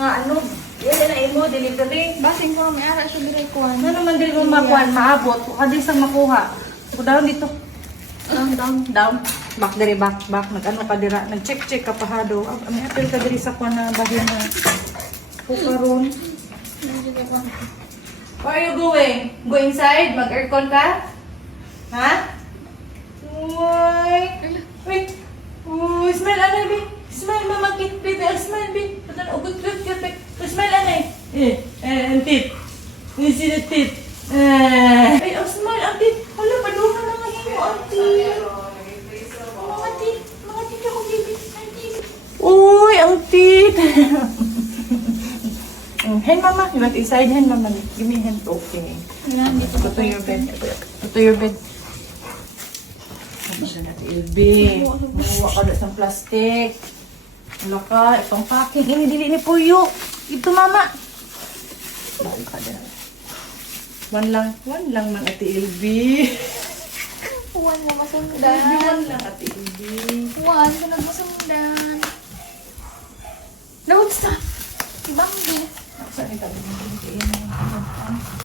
mga ano, yan na imo, delivery. Basing ko may ara siya dire kuan. Ano naman din mo makuha, maabot. Kadi sa makuha. So, down dito. Down. Back diri, back. Nag-ano ka dira. Nag-check ka pahado. May apel ka diri sa kuha na bagyo na. Pukaroon. Where are you going? Go inside? Mag-aircon ka? Ha? Uy! Wait! Uy! Smile ano, babe? Smile, mama, kit, baby. Smile, babe. Ugot, babe. Smile ano eh? Ang tit. You see the tit? Ay, smile, ang tit. Hala, paluhan na ngayon mo, ang tit. Mga tit ako, baby. Ang tit. Uy, ang tit. Hand, mama. You want inside hand, mama? Give me hand. Okay. Go to your bed. Go to your bed. Ano siya natin, Ilbi? Mamuwa ka doon sa plastic. Wala ka, itong packing. Dili ni Puyo. Ito, mama. Balik ka doon. One lang man, Ate Ilbi. Kuan mo Ilbi, masundan. one lang, Ate Ilbi. Kuan ko nagmasundan. Lawag sa. Ibang din. Saan ito?